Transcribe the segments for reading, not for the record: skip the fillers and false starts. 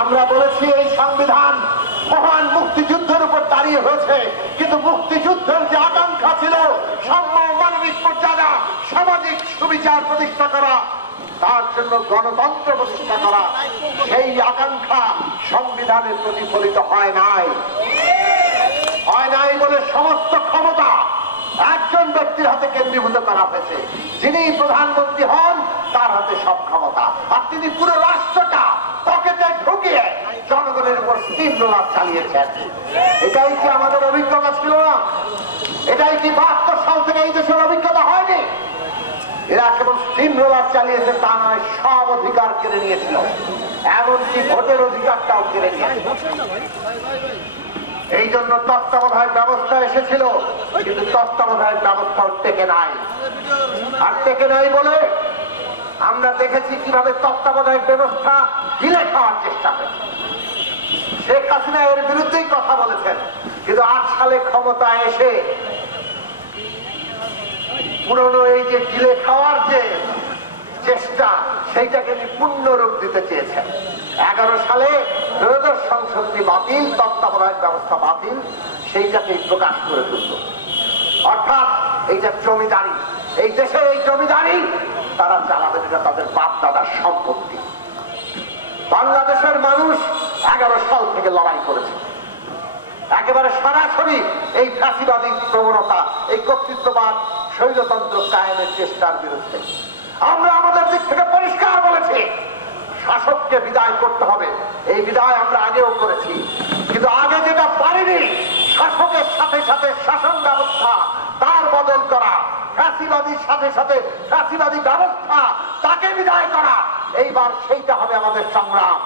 আমরা বলেছি এই সংবিধান মহান মুক্তিযুদ্ধের উপর দাঁড়িয়ে হয়েছে, কিন্তু মুক্তিযুদ্ধের যে আকাঙ্ক্ষা ছিল সাম্য, মানবিক মর্যাদা, সামাজিক সুবিচার প্রতিষ্ঠা করা, তার জন্য গণতন্ত্র প্রতিষ্ঠা করা, সেই আকাঙ্ক্ষা সংবিধানে প্রতিফলিত হয় নাই বলে সমস্ত ক্ষমতা একজন ব্যক্তির হাতে কেন্দ্রীভূত করা হয়েছে। যিনি প্রধানমন্ত্রী হন তার হাতে সব ক্ষমতা, আর তিনি পুরো রাষ্ট্রটা পকেটে ঢুকিয়ে জনগণের উপর স্টিম রোলার চালিয়েছেন। এটাই কি আমাদের অভিজ্ঞতা ছিল না? এটাই কি 72 সাল থেকে এই দেশের অভিজ্ঞতা হয়নি? এরা কেবল স্টিম রোলার চালিয়েছে তা নয়, সব অধিকার কেড়ে নিয়েছিল, এমনকি ভোটের অধিকারটাও কেড়ে নিয়েছিল। এই জন্য তত্ত্বাবধায়ক ব্যবস্থা এসেছিল, কিন্তু তত্ত্বাবধায়ক ব্যবস্থাও টেকে নাই। আর টেকে নাই বলে আমরা দেখেছি কিভাবে তত্ত্বাবধায়ক ব্যবস্থা গিলে খাওয়ার চেষ্টা করেছে। শেখ হাসিনা এর বিরুদ্ধেই কথা বলেছেন, কিন্তু 8 সালে ক্ষমতায় এসে পুরনো এই যে গিলে খাওয়ার যে চেষ্টা, সেইটাকে পূর্ণ রূপ দিতে চেয়েছেন। 11 সালে ত্রয়োদশ সংশোধনী বাতিল, তত্ত্বাবধায়ক ব্যবস্থা বাতিল, সেইটাকেই প্রকাশ করে তুলল। অর্থাৎ এইটা জমিদারি, এই দেশে এই জমিদারি তারা চালাবেন, এটা তাদের বাপ দাদার সম্পত্তি। বাংলাদেশের মানুষ 11 সাল থেকে লড়াই করেছে, একেবারে সরাসরি এই ফ্যাসিবাদী প্রবণতা, এই কর্তৃত্ববাদ, স্বৈরতন্ত্র কায়েমের চেষ্টার বিরুদ্ধে। আমরা আমাদের দিক থেকে পরিষ্কার বলেছি শাসককে বিদায় করতে হবে। এই বিদায় আমরা আগেও করেছি, কিন্তু আগে যেটা পারিনি, শাসকের সাথে সাথে শাসন ব্যবস্থা তার বদল করা, ফ্যাসিবাদীর সাথে সাথে ফ্যাসিবাদী ব্যবস্থা তাকে বিদায় করা, এইবার সেইটা হবে আমাদের সংগ্রাম।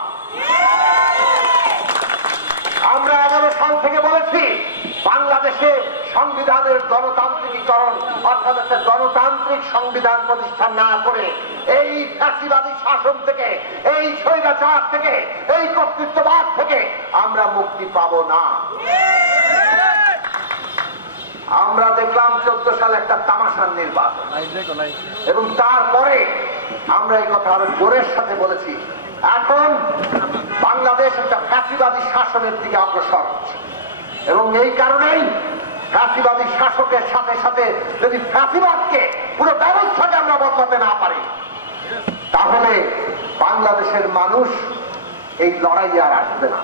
আমরা 11 সাল থেকে বলেছি বাংলাদেশে সংবিধানের গণতান্ত্রিকীকরণ, অর্থাৎ একটা গণতান্ত্রিক সংবিধান প্রতিষ্ঠা না করে এই ফ্যাসিবাদী শাসন থেকে, এই স্বৈরাচার থেকে, এই কর্তৃত্ববাদ থেকে আমরা মুক্তি পাবো না। আমরা দেখলাম 14 সালে একটা তামাশার নির্বাচন, এবং তারপরে আমরা এই কথা আরো জোরের সাথে বলেছি, এখন বাংলাদেশ একটা ফ্যাসিবাদী শাসনের দিকে অগ্রসর হচ্ছে। এবং এই কারণেই ফ্যাসিবাদী শাসকের সাথে সাথে যদি ফ্যাসিবাদকে, পুরো ব্যবস্থাকে আমরা বদলাতে না পারি, তাহলে বাংলাদেশের মানুষ এই লড়াই আর আসবে না।